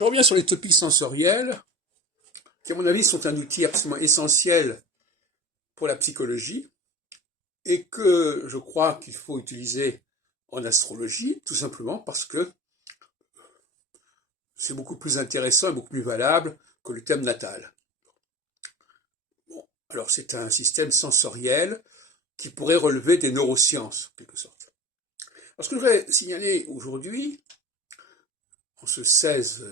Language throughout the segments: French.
Je reviens sur les topiques sensoriels, qui à mon avis sont un outil absolument essentiel pour la psychologie, et que je crois qu'il faut utiliser en astrologie, tout simplement parce que c'est beaucoup plus intéressant et beaucoup plus valable que le thème natal. Bon, alors c'est un système sensoriel qui pourrait relever des neurosciences, en quelque sorte. Alors ce que je voudrais signaler aujourd'hui, en ce 16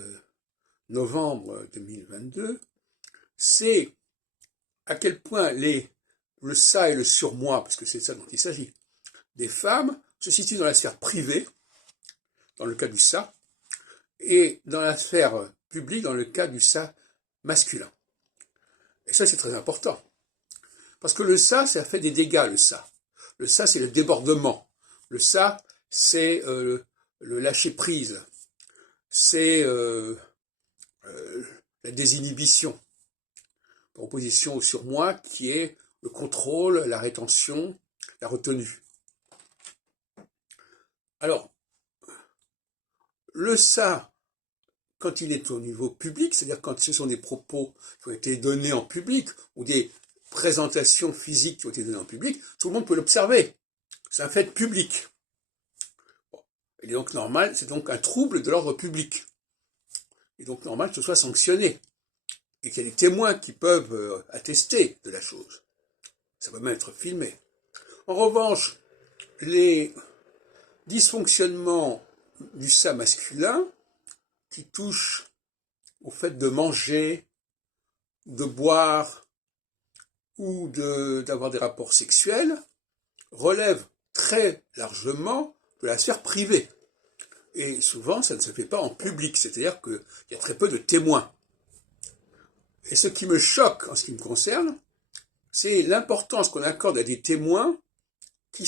novembre 2022, c'est à quel point le ça et le surmoi, parce que c'est de ça dont il s'agit, des femmes se situent dans la sphère privée, dans le cas du ça, et dans la sphère publique, dans le cas du ça masculin. Et ça, c'est très important. Parce que le ça fait des dégâts, le ça. Le ça, c'est le débordement. Le ça, c'est le lâcher-prise. C'est la désinhibition. En opposition au surmoi, qui est le contrôle, la rétention, la retenue. Alors, le ça, quand il est au niveau public, c'est-à-dire quand ce sont des propos qui ont été donnés en public, ou des présentations physiques qui ont été données en public, tout le monde peut l'observer. C'est un fait public. Bon. Il est donc normal, c'est donc un trouble de l'ordre public. Il est donc normal que ce soit sanctionné. Et qu'il y ait des témoins qui peuvent attester de la chose. Ça peut même être filmé. En revanche, les dysfonctionnements du ça masculin, qui touchent au fait de manger, de boire ou d'avoir des rapports sexuels, relèvent très largement de la sphère privée. Et souvent, ça ne se fait pas en public, c'est-à-dire qu'il y a très peu de témoins. Et ce qui me choque en ce qui me concerne, c'est l'importance qu'on accorde à des témoins qui,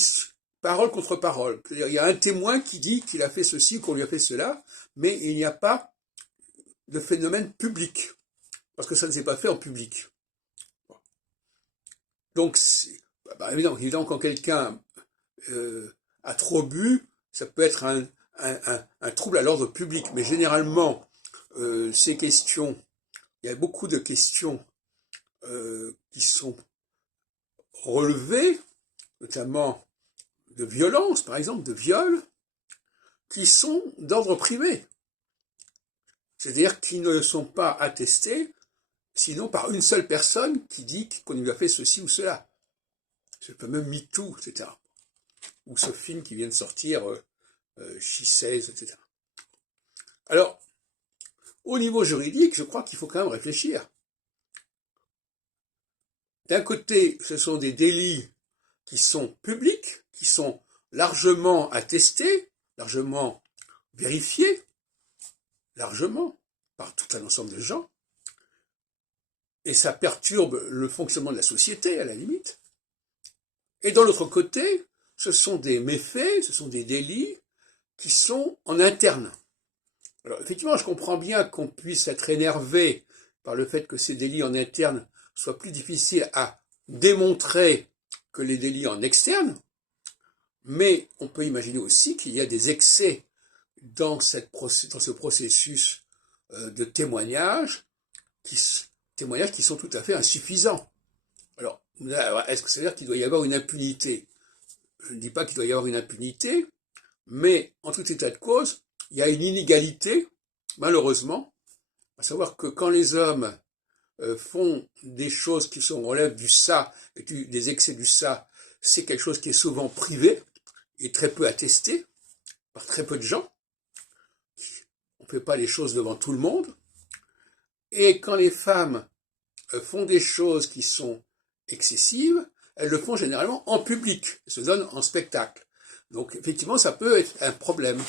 parole contre parole. C'est-à-dire, il y a un témoin qui dit qu'il a fait ceci ou qu'on lui a fait cela, mais il n'y a pas de phénomène public, parce que ça ne s'est pas fait en public. Donc, évidemment, quand quelqu'un a trop bu, ça peut être un trouble à l'ordre public, mais généralement, ces questions, il y a beaucoup de questions qui sont relevées, notamment de violence, par exemple, de viol, qui sont d'ordre privé. C'est-à-dire qui ne sont pas attestés, sinon par une seule personne qui dit qu'on lui a fait ceci ou cela. C'est le fameux MeToo, etc. Ou ce film qui vient de sortir, She Says, etc. Alors, au niveau juridique, je crois qu'il faut quand même réfléchir. D'un côté, ce sont des délits qui sont publics, qui sont largement attestés, largement vérifiés, largement, par tout un ensemble de gens, et ça perturbe le fonctionnement de la société, à la limite. Et de l'autre côté, ce sont des méfaits, ce sont des délits qui sont en interne. Alors, effectivement, je comprends bien qu'on puisse être énervé par le fait que ces délits en interne soient plus difficiles à démontrer que les délits en externe, mais on peut imaginer aussi qu'il y a des excès dans ce processus de témoignage qui sont tout à fait insuffisants. Alors, est-ce que ça veut dire qu'il doit y avoir une impunité? Je ne dis pas qu'il doit y avoir une impunité, mais en tout état de cause, il y a une inégalité, malheureusement, à savoir que quand les hommes font des choses qui relèvent du ça, et des excès du ça, c'est quelque chose qui est souvent privé et très peu attesté par très peu de gens. On ne fait pas les choses devant tout le monde. Et quand les femmes font des choses qui sont excessives, elles le font généralement en public, elles se donnent en spectacle. Donc effectivement, ça peut être un problème.